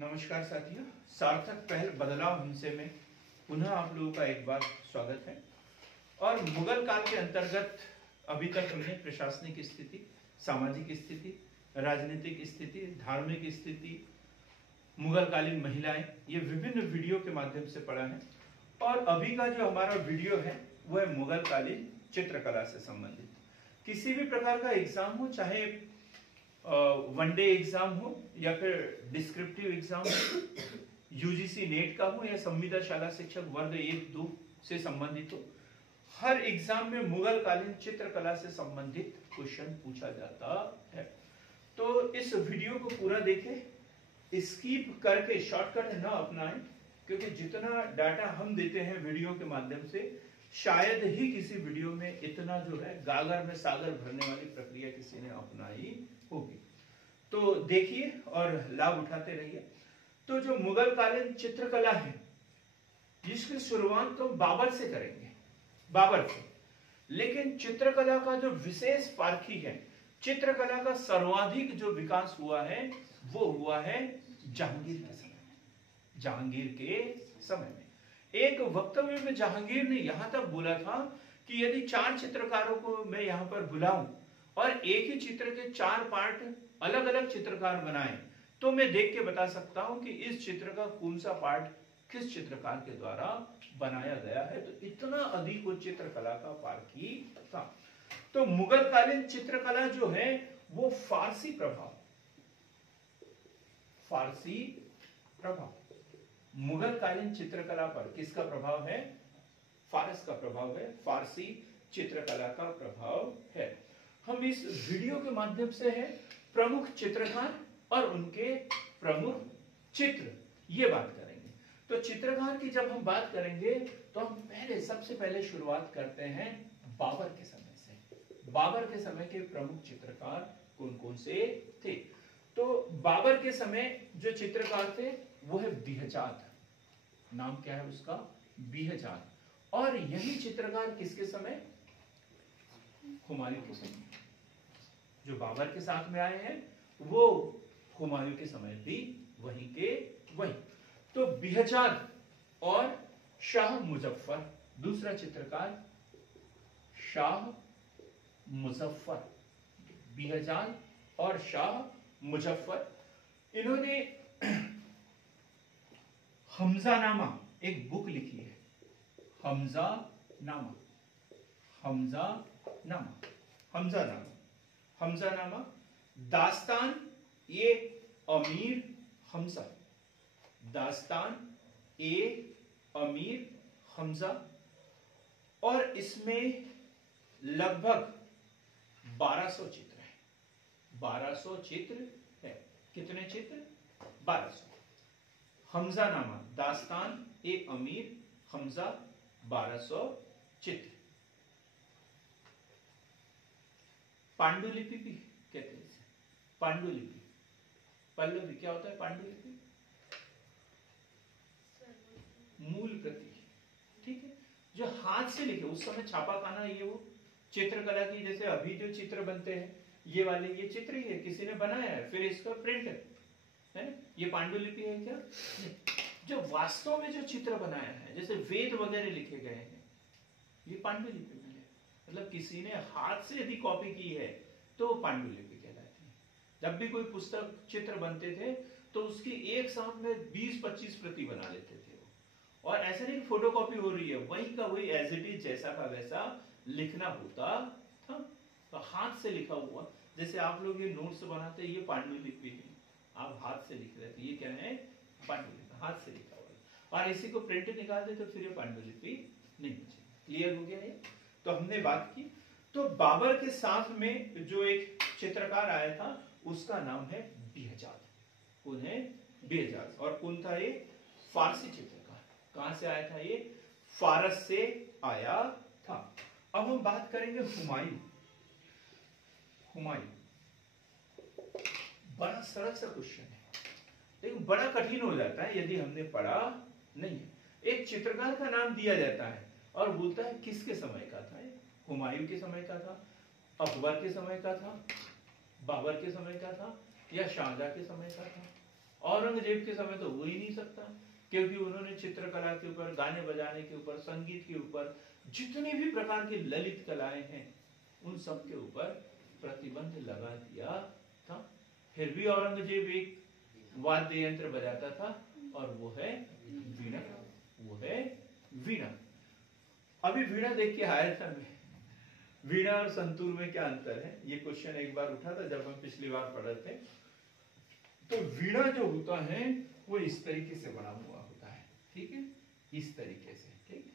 नमस्कार साथियों, सार्थक पहल बदलाव हिंसे में पुनः आप लोगों का एक बार स्वागत है। और मुगल काल के अंतर्गत अभी तक हमने प्रशासनिक स्थिति, सामाजिक स्थिति, राजनीतिक स्थिति, धार्मिक स्थिति, मुगलकालीन महिलाएं, ये विभिन्न वीडियो के माध्यम से पढ़ा है। और अभी का जो हमारा वीडियो है वह है मुगलकालीन चित्रकला से संबंधित। किसी भी प्रकार का एग्जाम हो, चाहे वनडे एग्जाम हो या फिर डिस्क्रिप्टिव एग्जाम हो, यूजीसी नेट का हो या संविदा शाला शिक्षक वर्ग 1-2 से संबंधित हो, हर एग्जाम में मुगलकालीन चित्रकला से संबंधित क्वेश्चन पूछा जाता है। तो इस वीडियो को पूरा देखें, स्किप करके शॉर्टकट न अपनाएं, क्योंकि जितना डाटा हम देते हैं वीडियो के माध्यम से, शायद ही किसी वीडियो में इतना जो है गागर में सागर भरने वाली प्रक्रिया किसी ने अपनाई होगी। तो देखिए और लाभ उठाते रहिए। तो जो मुगलकालीन चित्रकला है, जिसकी शुरुआत तो बाबर से करेंगे, बाबर से। लेकिन चित्रकला का जो विशेष पारखी है, चित्रकला का सर्वाधिक जो विकास हुआ है वो हुआ है जहांगीर के समय में। जहांगीर के समय में एक वक्तव्य में जहांगीर ने यहां तक बोला था कि यदि 4 चित्रकारों को मैं यहां पर बुलाऊं और एक ही चित्र के 4 पार्ट अलग अलग चित्रकार बनाएं, तो मैं देख के बता सकता हूं कि इस चित्र का कौन सा पार्ट किस चित्रकार के द्वारा बनाया गया है। तो इतना अधिक वो चित्रकला का पारखी था। तो मुगलकालीन चित्रकला जो है वो फारसी प्रभाव मुगलकालीन चित्रकला पर किसका प्रभाव है? फारस का प्रभाव है, फारसी चित्रकला का प्रभाव है। हम इस वीडियो के माध्यम से है प्रमुख चित्रकार और उनके प्रमुख चित्र, ये बात करेंगे। तो चित्रकार की जब हम बात करेंगे तो हम सबसे पहले शुरुआत करते हैं बाबर के समय से। बाबर के समय के प्रमुख चित्रकार कौन कौन से थे? तो बाबर के समय जो चित्रकार थे वो है बिहजाद। नाम क्या है उसका? बिहजाद। और यही चित्रकार किसके समय? हुमायूं के समय। जो बाबर के साथ में आए हैं वो हुमायूं के समय भी वहीं के वहीं। तो बिहजाद और शाह मुजफ्फर, दूसरा चित्रकार शाह मुजफ्फर। बिहजाद और शाह मुजफ्फर, इन्होंने हमजानामा एक बुक लिखी है। हमजानामा, दास्तान ए अमीर हमजा, दास्तान ए अमीर हमजा। और इसमें लगभग 1200 चित्र है। 1200 चित्र है। कितने चित्र? 1200। हमजानामा, दास्तान ए अमीर हमजा, 1200 चित्र। पांडुलिपि भी कहते हैं इसे। पांडुलिपि, पल्लवी क्या होता है? पांडुलिपि मूल प्रति, ठीक है, जो हाथ से लिखे। उस समय छापाखाना ये वो चित्रकला की, जैसे अभी जो चित्र बनते हैं ये वाले, ये चित्र ही है, किसी ने बनाया है, फिर इसका प्रिंट है ना? ये पांडुलिपि है क्या? जो वास्तव में जो चित्र बनाया है, जैसे वेद वगैरह लिखे गए हैं, ये पांडुलिपि में है। मतलब किसी ने हाथ से यदि कॉपी की है तो पांडुलिपि कहलाती है। जब भी कोई पुस्तक चित्र बनते थे तो उसकी एक साथ में 20-25 प्रति बना लेते थे वो। और ऐसा नहीं फोटो कॉपी हो रही है, वही का वही एज इट इज, जैसा का वैसा लिखना होता था। तो हाथ से लिखा हुआ, जैसे आप लोग ये नोट्स बनाते हैं, ये पांडुलिपि है, आप हाथ से लिख रहे थे, ये क्या है? पांडुलिपि, हाथ से लिखा हुआ। और इसी को प्रिंट निकाल दे तो फिर ये पांडुलिपि नहीं बचेगी। क्लियर हो गया ये? तो हमने बात की। तो बाबर के साथ में जो एक चित्रकार आया था उसका नाम है बिहजाद। कौन है? बिहजाद। और कौन था ये? फारसी चित्रकार। कहां से आया था ये? फारस से आया था। अब हम बात करेंगे हुमायूं। बड़ा सरल सा क्वेश्चन है, लेकिन बड़ा कठिन हो जाता है यदि हमने पढ़ा नहीं है। एक चित्रकार का नाम दिया जाता है और बोलता है किसके समय का था? हुमायूं के समय का था, अकबर के समय का था, बाबर के समय का था, या शाहजहां के समय का था? औरंगजेब के समय तो हो ही नहीं सकता, क्योंकि उन्होंने चित्रकला के ऊपर, गाने बजाने के ऊपर, संगीत के ऊपर, जितने भी प्रकार की ललित कलाएं हैं उन सब के ऊपर प्रतिबंध लगा दिया था। फिर भी औरंगजेब एक वाद्य यंत्र बजाता था और वो है वीणा। वो है वीणा। अभी वीणा देख के आया था मैं, वीणा और संतूर में क्या अंतर है, ये क्वेश्चन एक बार उठा था जब हम पिछली बार पढ़े थे। तो वीणा जो होता है वो इस तरीके से बना हुआ होता है, ठीक है, इस तरीके से, ठीक है,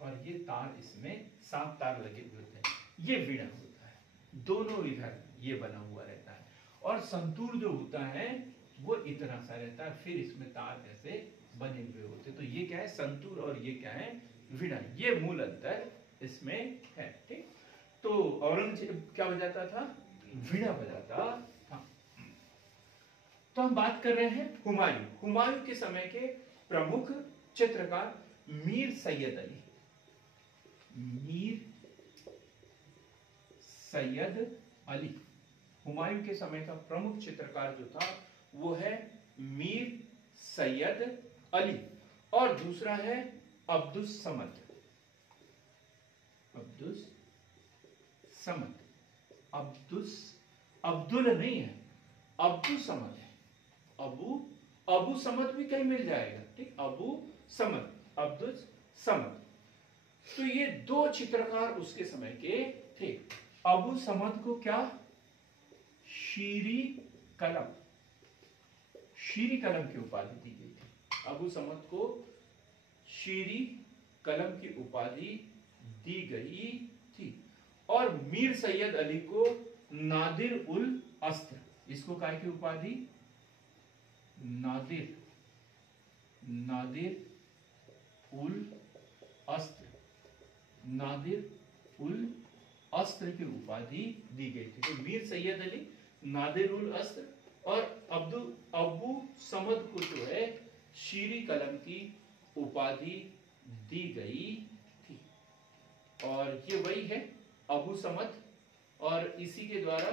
और ये तार, इसमें 7 तार लगे हुए होते हैं, ये वीणा होता है। दोनों इधर ये बना हुआ रहता है। और संतूर जो होता है वो इतना सा रहता है, फिर इसमें तार ऐसे बने हुए होते। तो ये क्या है, संतूर, और ये क्या है, वीणा। ये मूल अंतर इसमें है, ठीक। तो औरंगजेब क्या बजाता था, वीणा बजाता था। तो हम बात कर रहे हैं हुमायूं। हुमायूं के समय के प्रमुख चित्रकार मीर सैयद अली। मीर सैयद अली हुमायूं के समय का प्रमुख चित्रकार जो था वो है मीर सैयद अली। और दूसरा है अब्दुस समद। अब्दुस समद, अब्दुल नहीं है, अब्दु समद है। अबू समद भी कहीं मिल जाएगा, ठीक, अबू समद, अब्दुल समद। तो ये 2 चित्रकार उसके समय के थे। अबू समद को क्या, शीरी कलम की उपाधि दी गई थी। अबू समद को शीरी कलम की उपाधि दी गई थी। और मीर सैयद अली को नादिर उल अस्त्र, इसको काय की उपाधि, नादिर उल अस्त्र, नादिर उल अस्त्र की उपाधि दी गई थी। तो मीर सैयद अली, नादिर उल अस्त्र, और अबू समद को जो है शीरी कलम की उपाधि दी गई थी। और ये वही है अबू समद, और इसी के द्वारा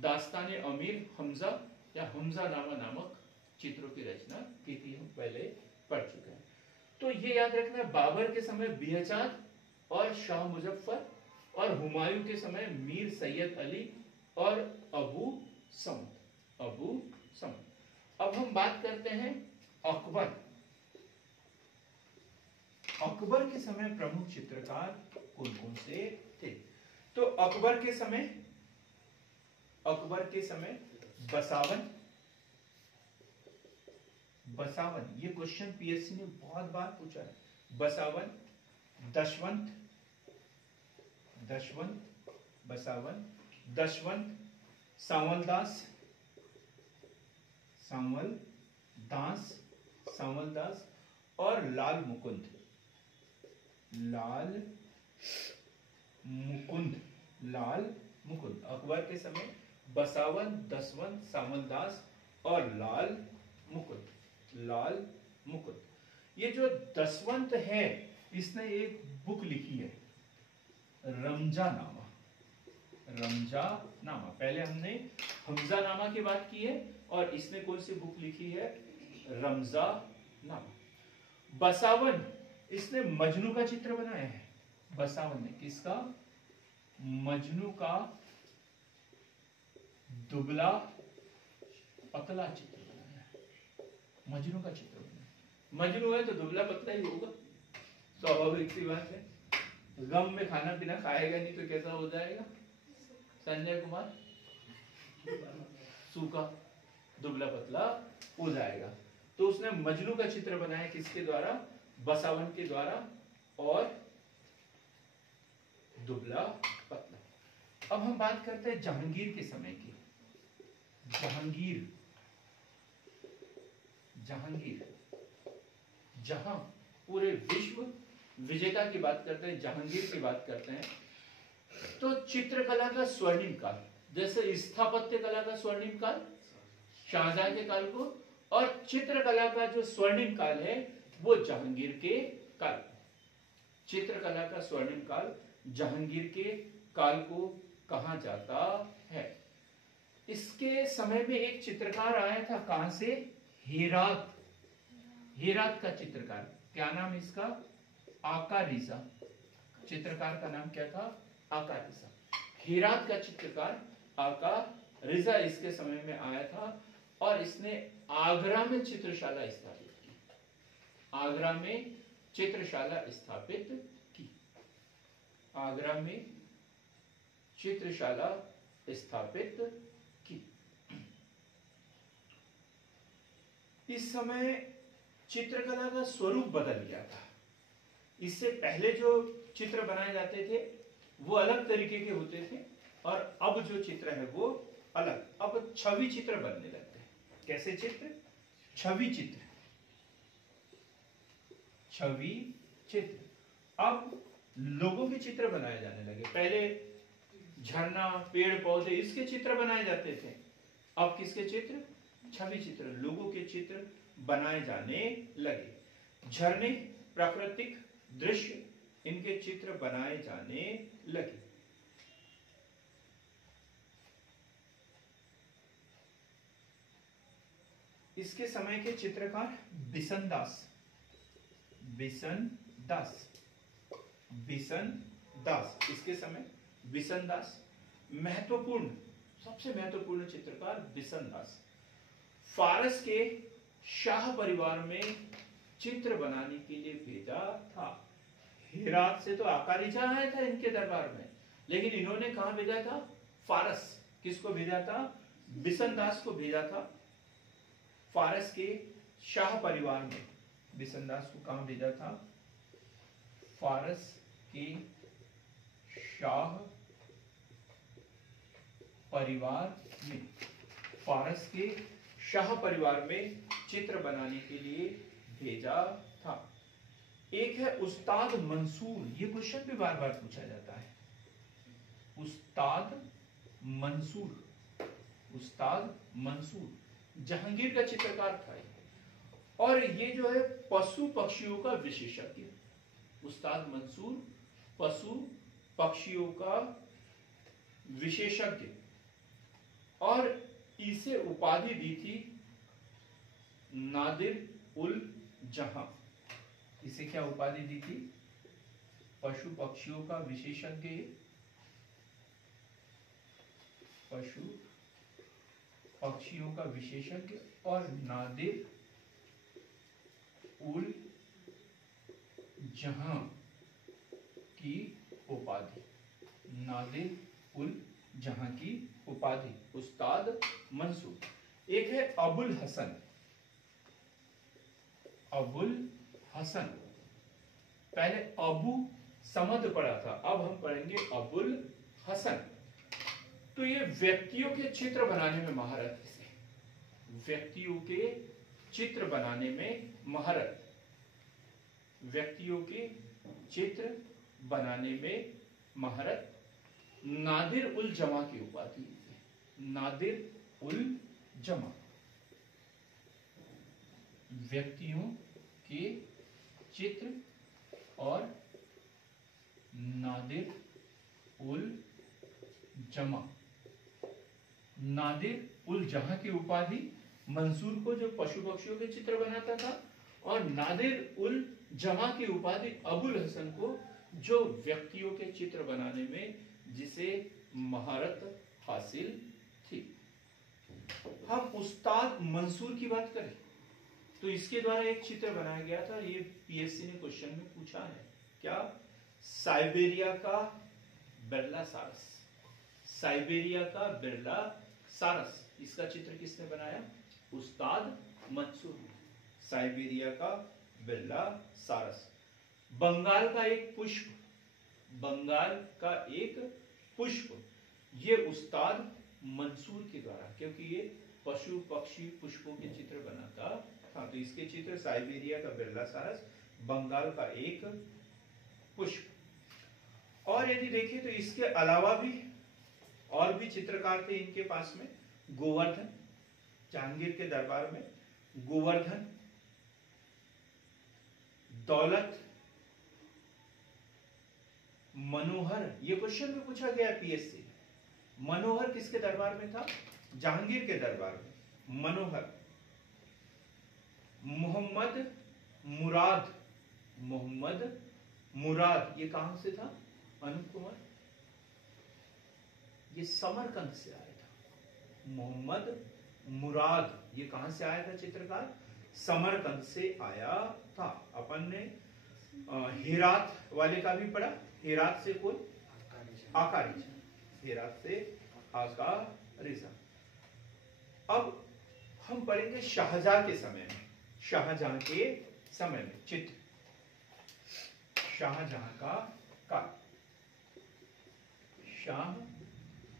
दास्ताने अमीर हमजा या हमजा नामा नामक चित्रों की रचना की थी, हम पहले पढ़ चुके हैं। तो ये याद रखना, बाबर के समय बेहजाद और शाह मुजफ्फर, और हुमायूं के समय मीर सैयद अली और अबू समद। अब हम बात करते हैं अकबर। अकबर के समय प्रमुख चित्रकार कौन कौन से थे? तो अकबर के समय बसावन, ये क्वेश्चन पीएससी ने बहुत बार पूछा है। बसावन, दशवंत, सांवलदास और लाल मुकुंद। अकबर के समय बसावन, दसवंत, सांवलदास और लाल मुकुंद। ये जो दसवंत है इसने एक बुक लिखी है, रमजानामा। पहले हमने हमजानामा की बात की है, और इसने कौन सी बुक लिखी है, रमजानामा। बसावन, इसने मजनू का चित्र बनाया है। बसावन ने किसका, मजनू का दुबला पतला चित्र बनाया है। मजनू का चित्र बनाया, मजनू है तो दुबला पतला ही होगा, स्वाभाविक सी बात है। गम में खाना पीना खाएगा नहीं तो कैसा हो जाएगा संजय कुमार, सूखा दुबला पतला हो जाएगा। तो उसने मजनू का चित्र बनाया, किसके द्वारा, बसावन के द्वारा, और दुबला पतला। अब हम बात करते हैं जहांगीर के समय की। जहांगीर जहां पूरे विश्व विजेता की बात करते हैं, जहांगीर की बात करते हैं, तो चित्रकला का स्वर्णिम काल, जैसे स्थापत्य कला का स्वर्णिम काल शाहजहां के काल को, और चित्रकला का जो स्वर्णिम काल है वो जहांगीर के काल। चित्रकला का स्वर्णिम काल जहांगीर के काल को कहा जाता है। इसके समय में एक चित्रकार आया था, कहां से? हेरात। हेरात का चित्रकार, क्या नाम इसका? आका रिजा। चित्रकार का नाम क्या था? आका रिजा। हेरात का चित्रकार आका रिजा इसके समय में आया था और इसने आगरा में चित्रशाला स्थापित की। आगरा में चित्रशाला स्थापित की। आगरा में चित्रशाला स्थापित की। इस समय चित्रकला का स्वरूप बदल गया था। इससे पहले जो चित्र बनाए जाते थे वो अलग तरीके के होते थे और अब जो चित्र है वो अलग, अब छवि चित्र बनने लगते हैं। कैसे चित्र? छवि चित्र। छवि चित्र। अब लोगों के चित्र बनाए जाने लगे। पहले झरना, पेड़ पौधे, इसके चित्र बनाए जाते थे। अब किसके चित्र? छवि चित्र, लोगों के चित्र बनाए जाने लगे। झरने, प्राकृतिक दृश्य, इनके चित्र बनाए जाने लगे। इसके समय के चित्रकार बिशन दास। बिशन दास। बिशन दास, इसके समय बिशन दास। महत्वपूर्ण, सबसे महत्वपूर्ण चित्रकार बिशन दास। फारस के शाह परिवार में चित्र बनाने के लिए भेजा था। हेरात से तो आका रिजा आया था इनके दरबार में, लेकिन इन्होंने कहां भेजा था? फारस। किसको भेजा था? बिशन दास को भेजा था। फारस के शाह परिवार में बिशन दास को कहां भेजा था? फारस के शाह परिवार में। फारस के शाह परिवार में चित्र बनाने के लिए भेजा था। एक है उस्ताद मंसूर। ये क्वेश्चन भी बार बार पूछा जाता है। उस्ताद मंसूर। उस्ताद मंसूर जहांगीर का चित्रकार था और ये जो है पशु पक्षियों का विशेषज्ञ। उस्ताद मंसूर पशु पक्षियों का विशेषज्ञ, और इसे उपाधि दी थी नादिर उल जहां। इसे क्या उपाधि दी थी? पशु पक्षियों का विशेषज्ञ। पशु पक्षियों का विशेषज्ञ और नादिर उल जहां की उपाधि। नादिर उल जहां की उपाधि, उस्ताद मंसूर। एक है अबुल हसन। अबुल हसन, पहले अबू समद पढ़ा था, अब हम पढ़ेंगे अबुल हसन। तो ये व्यक्तियों के चित्र बनाने में महारत है। व्यक्तियों के चित्र बनाने में महारत। व्यक्तियों के चित्र बनाने में महारत। नादिर उल जमा की उपाधि। नादिर उल जमा, व्यक्तियों के चित्र और नादिर उल जमा। नादिर उल जहां की उपाधि मंसूर को, जो पशु पक्षियों के चित्र बनाता था, और नादिर उल जमा की उपाधि अबुल हसन को, जो व्यक्तियों के चित्र बनाने में जिसे महारत हासिल थी। हम उस्ताद मंसूर की बात करें तो इसके द्वारा एक चित्र बनाया गया था। ये पीएससी ने क्वेश्चन में पूछा है। क्या? साइबेरिया का बिरला सारस। साइबेरिया का बिरला सारस, इसका चित्र किसने बनाया? उस्ताद मंसूर। साइबेरिया का बिरला सारस। बंगाल का एक पुष्प। बंगाल का एक पुष्प, ये उस्ताद मंसूर के द्वारा, क्योंकि ये पशु पक्षी पुष्पों के चित्र बनाता था, तो इसके चित्र साइबेरिया का बिरला सारस, बंगाल का एक पुष्प। और यदि देखें तो इसके अलावा भी और भी चित्रकार थे इनके पास में। गोवर्धन, जहांगीर के दरबार में गोवर्धन, दौलत, मनोहर। ये क्वेश्चन भी पूछा गया पीएससी। मनोहर किसके दरबार में था? जहांगीर के दरबार में मनोहर, मोहम्मद मुराद, मोहम्मद मुराद ये कहां से था? अनूप कुमार, ये समरकंद से आया था। मोहम्मद मुराद ये कहां से आया था चित्रकार? समरकंद से आया था। अपन ने हेरात वाले का भी पढ़ा। हेरात से कोई आकारिजा, हेरात से आकारिजा। अब हम पढ़ेंगे शाहजहां के समय में, शाहजहां के समय में चित्र, शाहजहां का काल, शाहजहां,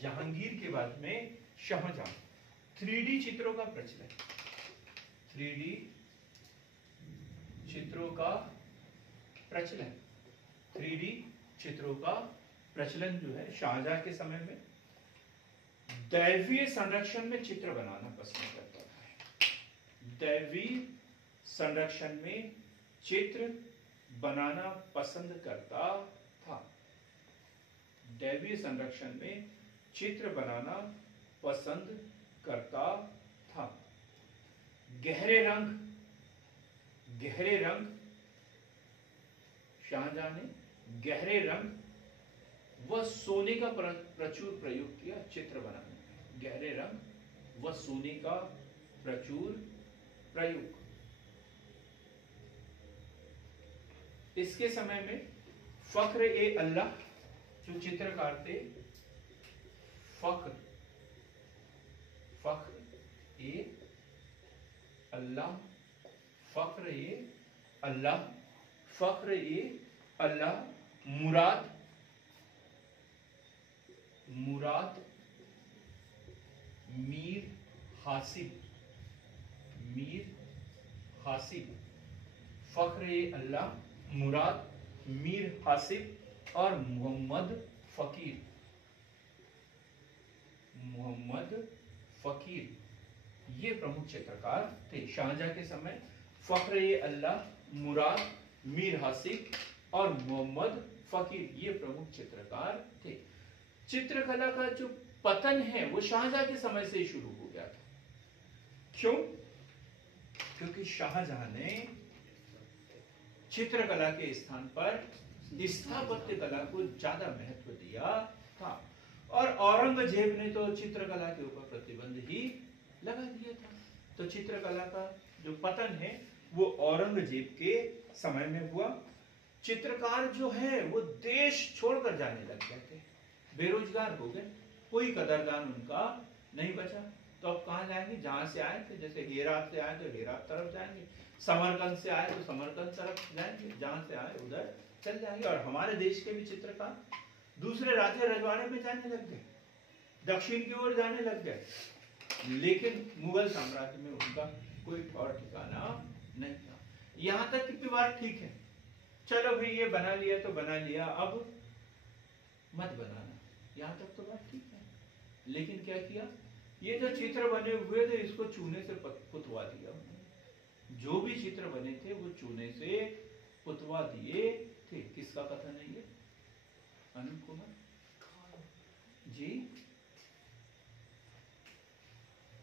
जहांगीर के बाद में शाहजहां। 3D चित्रों का प्रचलन, 3D चित्रों का प्रचलन, 3D चित्रों का प्रचलन जो है शाहजहां के समय में। दैवीय संरक्षण में चित्र बनाना पसंद करता था। दैवीय संरक्षण में चित्र बनाना पसंद करता था। दैवीय संरक्षण में चित्र बनाना पसंद करता था। गहरे रंग, गहरे रंग, शाहजहां ने गहरे रंग व सोने का प्रचुर प्रयोग किया चित्र बनाने में। गहरे रंग व सोने का प्रचुर प्रयोग। इसके समय में फख्र ए अल्लाह जो चित्रकार थे, फख्र ए अल्लाह, फख्र ए अल्लाह, फख्र ए अल्लाह मुराद, मुराद मीर हासिब, मीर हासिब, फख्र ए अल्लाह मुराद मीर हासिब और मोहम्मद फकीर, मोहम्मद फकीर, ये प्रमुख चित्रकार थे शाहजहां के समय। फख्र ए अल्लाह मुराद मीर हासिब और मोहम्मद फकीर ये प्रमुख चित्रकार थे। चित्रकला का जो पतन है वो शाहजहां के समय से ही शुरू हो गया था। क्यों? क्योंकि शाहजहां ने चित्रकला के स्थान पर स्थापत्य कला को ज्यादा महत्व दिया था और औरंगजेब ने तो चित्रकला के ऊपर प्रतिबंध ही लगा दिया था। तो चित्रकला का जो पतन है वो औरंगजेब के समय में हुआ। चित्रकार जो है वो देश छोड़कर जाने लग गए थे, बेरोजगार हो गए, कोई कदरदान उनका नहीं बचा। तो अब कहां जाएंगे? जहां से आए थे, जैसे हेरात से आए तो हेरात तरफ जाएंगे, समरकंद से आए तो समरकंद तरफ जाएंगे, जहां से आए उधर चल जाएंगे। और हमारे देश के भी चित्रकार दूसरे राज्य रजवाड़े में जाने लग गए, दक्षिण की ओर जाने लग गए, लेकिन मुगल साम्राज्य में उनका कोई और ठिकाना नहीं था। यहां तक की बात ठीक है, चलो भाई ये बना लिया तो बना लिया, अब मत बनाना, यहां तक तो बात ठीक है। लेकिन क्या किया? ये जो चित्र बने हुए थे इसको चूने से पुतवा दिया। जो भी चित्र बने थे वो चूने से पुतवा दिए थे। किसका कथन है ये? अनूप कुमार जी।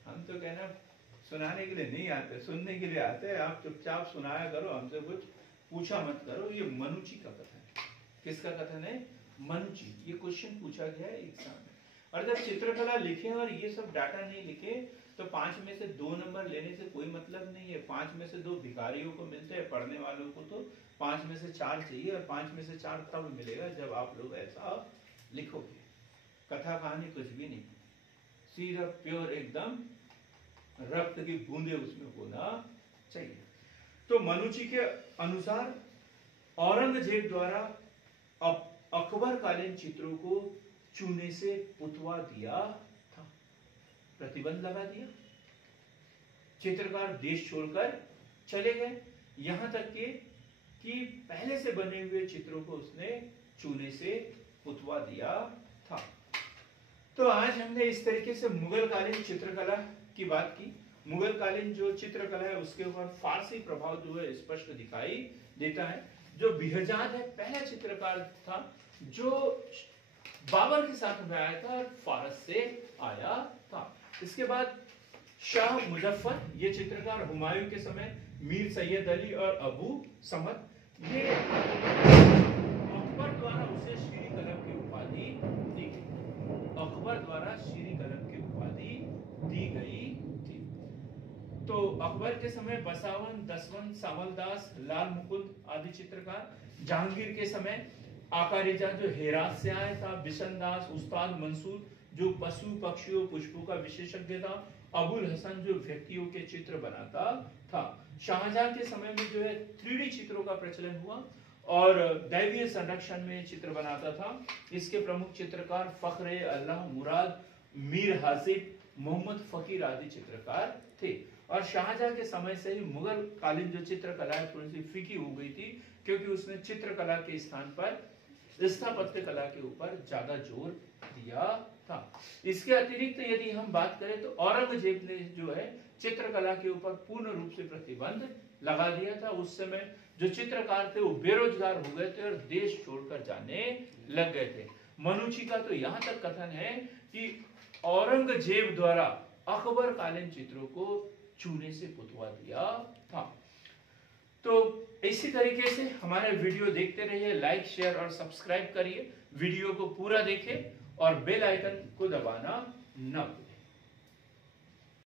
हम तो कहना सुनाने के लिए नहीं आते, सुनने के लिए आते हैं। आप चुपचाप सुनाया करो, हमसे कुछ पूछा मत करो। ये मनुची का कथन है। किसका कथन है? मनुची। ये क्वेश्चन पूछा गया है एग्जाम में। और जब चित्रकला लिखे और ये सब डाटा नहीं लिखे तो 5 में से 2 नंबर लेने से कोई मतलब नहीं है। 5 में से 2 भिखारियों को मिलते हैं, पढ़ने वालों को तो 5 में से 4 चाहिए। और 5 में से 4 तब मिलेगा जब आप लोग ऐसा लिखोगे। कथा कहानी कुछ भी नहीं, सिर्फ प्योर एकदम रक्त की बूंदे उसमें होना चाहिए। तो मनुची के अनुसार औरंगजेब द्वारा अकबर कालीन चित्रों को चूने से पुतवा दिया था, प्रतिबंध लगा दिया। चित्रकार देश छोड़कर चले गए, यहां तक कि पहले से बने हुए चित्रों को उसने चूने से पुतवा दिया था। तो आज हमने इस तरीके से मुगल कालीन चित्रकला की बात की। मुगल कालीन जो चित्रकला है उसके ऊपर फारसी प्रभाव जो है स्पष्ट दिखाई देता है। जो बिहजाद है पहला चित्रकार था जो बाबर के साथ में आया था और फारस से आया था। इसके बाद शाह मुजफ्फर, ये चित्रकार हुमायूं के समय, मीर सैयद अली और अबू समद, ये अकबर द्वारा उसे शीरी कलम की उपाधि दी गई। अकबर द्वारा शीरी कलम की उपाधि दी गई थी। तो अकबर के समय बसावन, दसवन, सावलदास, लाल मुकुंद आदि चित्रकार। जहांगीर के समय आका रेजा जो हेरात से आया था, बिशन दास, उस्ताद मंसूर जो पशु पक्षियों पुष्पों का विशेषज्ञ था, अबुल हसन जो व्यक्तियों के चित्र बनाता था। शाहजहां के समय में जो है 3D चित्रों का प्रचलन हुआ और दैवीय संरक्षण में चित्र बनाता था। इसके प्रमुख चित्रकार फखरे अल्लाह मुराद, मीर हासिब, मोहम्मद फकीर आदि चित्रकार थे। और शाहजहां के समय से ही मुगल कालीन जो चित्रकला है थोड़ी सी फीकी हो गई थी, क्योंकि उसने चित्रकला के स्थान पर स्थापत्य कला के ऊपर ज्यादा जोर दिया था। इसके अतिरिक्त यदि हम बात करें तो औरंगजेब ने जो है चित्रकला के ऊपर पूर्ण रूप से प्रतिबंध लगा दिया था। उस समय जो चित्रकार थे वो बेरोजगार हो गए थे और देश छोड़कर जाने लग गए थे। मनुची का तो यहाँ तक कथन है कि औरंगजेब द्वारा अकबर कालीन चित्रों को चूने से पुतवा दिया था। तो इसी तरीके से हमारे वीडियो देखते रहिए, लाइक शेयर और सब्सक्राइब करिए, वीडियो को पूरा देखें और बेल आइकन को दबाना न भूलें।